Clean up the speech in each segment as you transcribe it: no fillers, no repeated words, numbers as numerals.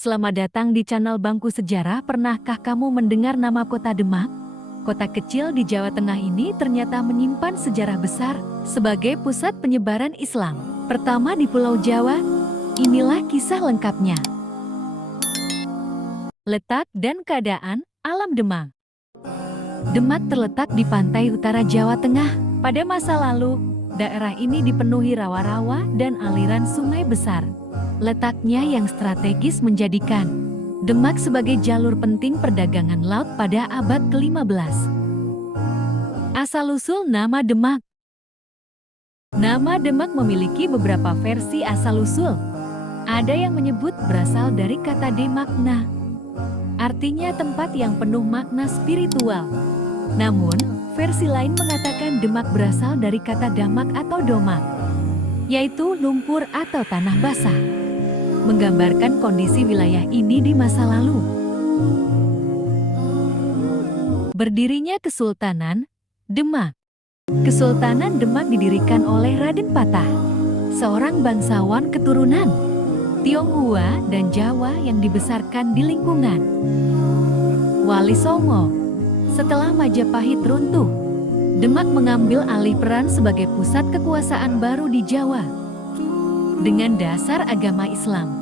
Selamat datang di channel Bangku Sejarah. Pernahkah kamu mendengar nama kota Demak? Kota kecil di Jawa Tengah ini ternyata menyimpan sejarah besar sebagai pusat penyebaran Islam pertama di Pulau Jawa. Inilah kisah lengkapnya. Letak dan keadaan alam Demak. Demak terletak di pantai utara Jawa Tengah. Pada masa lalu, daerah ini dipenuhi rawa-rawa dan aliran sungai besar. Letaknya yang strategis menjadikan Demak sebagai jalur penting perdagangan laut pada abad ke-15. Asal-usul nama Demak. Nama Demak memiliki beberapa versi asal-usul. Ada yang menyebut berasal dari kata demakna, artinya tempat yang penuh makna spiritual. Namun, versi lain mengatakan Demak berasal dari kata damak atau domak, yaitu lumpur atau tanah basah, menggambarkan kondisi wilayah ini di masa lalu. Berdirinya Kesultanan Demak. Kesultanan Demak didirikan oleh Raden Patah, seorang bangsawan keturunan Tionghoa dan Jawa yang dibesarkan di lingkungan Wali Songo. Setelah Majapahit runtuh, Demak mengambil alih peran sebagai pusat kekuasaan baru di Jawa dengan dasar agama Islam.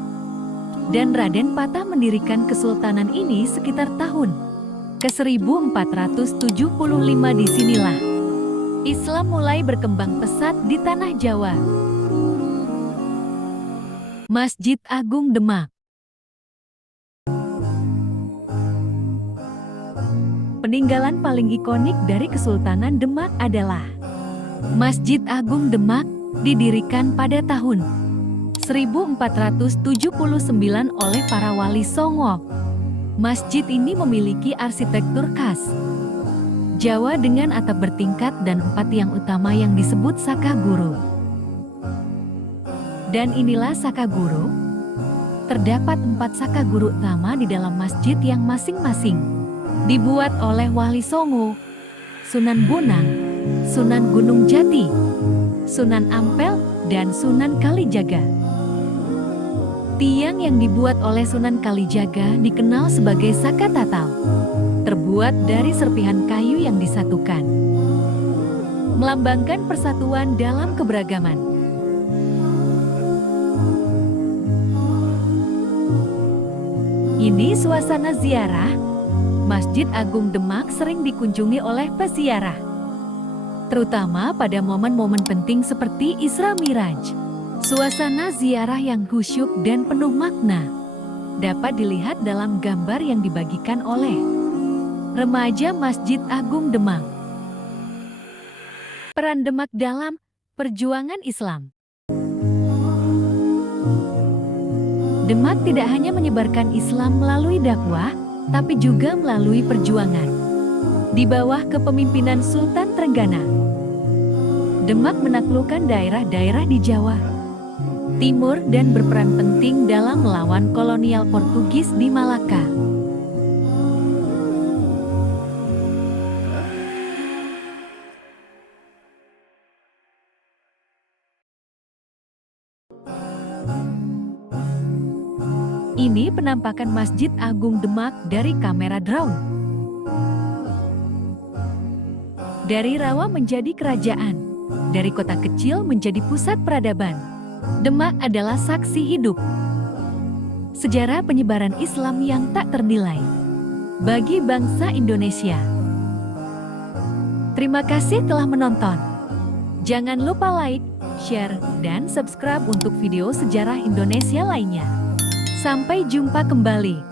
Dan Raden Patah mendirikan kesultanan ini sekitar tahun ke-1475. Disinilah Islam mulai berkembang pesat di tanah Jawa. Masjid Agung Demak. Peninggalan paling ikonik dari Kesultanan Demak adalah Masjid Agung Demak, didirikan pada tahun 1479 oleh para wali Songo. Masjid ini memiliki arsitektur khas Jawa dengan atap bertingkat dan 4 tiang utama yang disebut Saka Guru. Dan inilah Saka Guru. Terdapat 4 Saka Guru utama di dalam masjid yang masing-masing dibuat oleh Wali Songo: Sunan Bonang, Sunan Gunung Jati, Sunan Ampel, dan Sunan Kalijaga. Tiang yang dibuat oleh Sunan Kalijaga dikenal sebagai Saka Tatal, terbuat dari serpihan kayu yang disatukan, melambangkan persatuan dalam keberagaman. Ini suasana ziarah. Masjid Agung Demak sering dikunjungi oleh peziarah, terutama pada momen-momen penting seperti Isra Miraj. Suasana ziarah yang khusyuk dan penuh makna dapat dilihat dalam gambar yang dibagikan oleh remaja Masjid Agung Demak. Peran Demak dalam perjuangan Islam. Demak tidak hanya menyebarkan Islam melalui dakwah, tapi juga melalui perjuangan di bawah kepemimpinan Sultan Trenggana. Demak menaklukkan daerah-daerah di Jawa Timur dan berperan penting dalam melawan kolonial Portugis di Malaka. Ini penampakan Masjid Agung Demak dari kamera drone. Dari rawa menjadi kerajaan, dari kota kecil menjadi pusat peradaban, Demak adalah saksi hidup sejarah penyebaran Islam yang tak ternilai bagi bangsa Indonesia. Terima kasih telah menonton. Jangan lupa like, share, dan subscribe untuk video sejarah Indonesia lainnya. Sampai jumpa kembali.